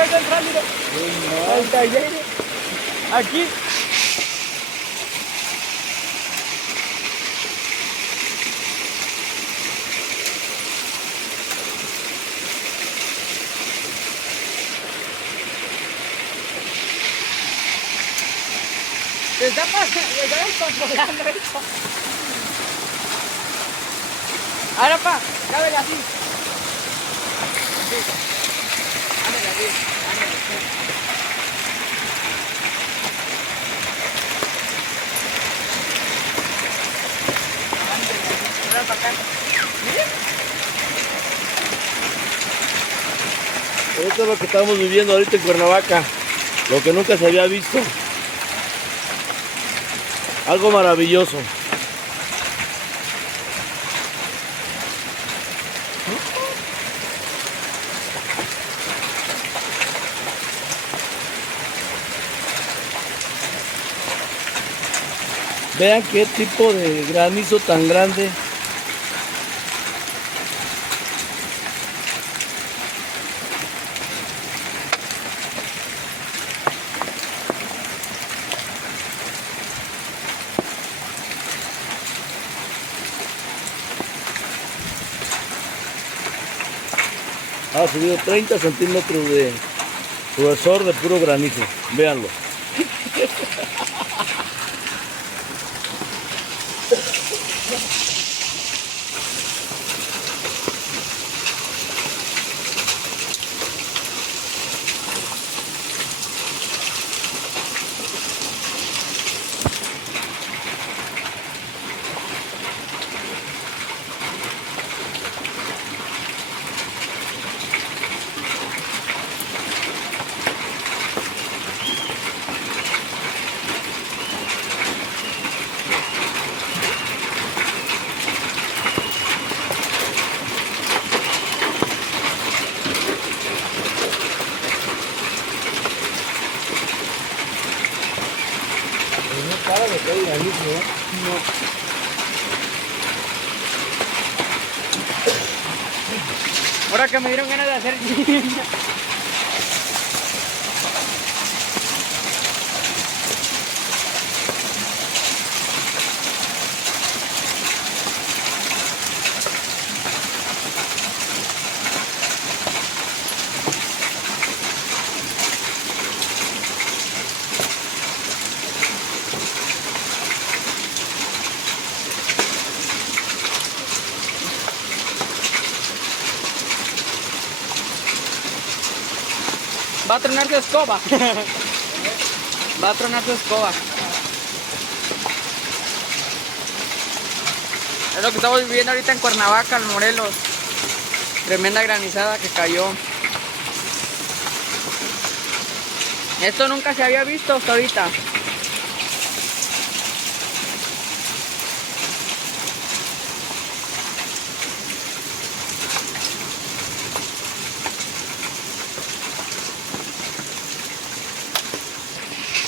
alcanza a entrar, mira. Al taller. Aquí. Se está descontrolando esto. Ahora pa, cábele así. Así. Ándale así. Ándale así. Ándale así. Ahora para acá. Miren. Esto es lo que estamos viviendo ahorita en Cuernavaca. Lo que nunca se había visto. Algo maravilloso. Vean qué tipo de granizo tan grande. Ha subido 30 centímetros de gruesor de puro granizo. Véanlo. No para de caer granizo, ¿eh? No. Ahora que me dieron ganas de hacer va a tronar su escoba. Va a tronar su escoba. Es lo que estamos viviendo ahorita en Cuernavaca, en Morelos. Tremenda granizada que cayó. Esto nunca se había visto hasta ahorita.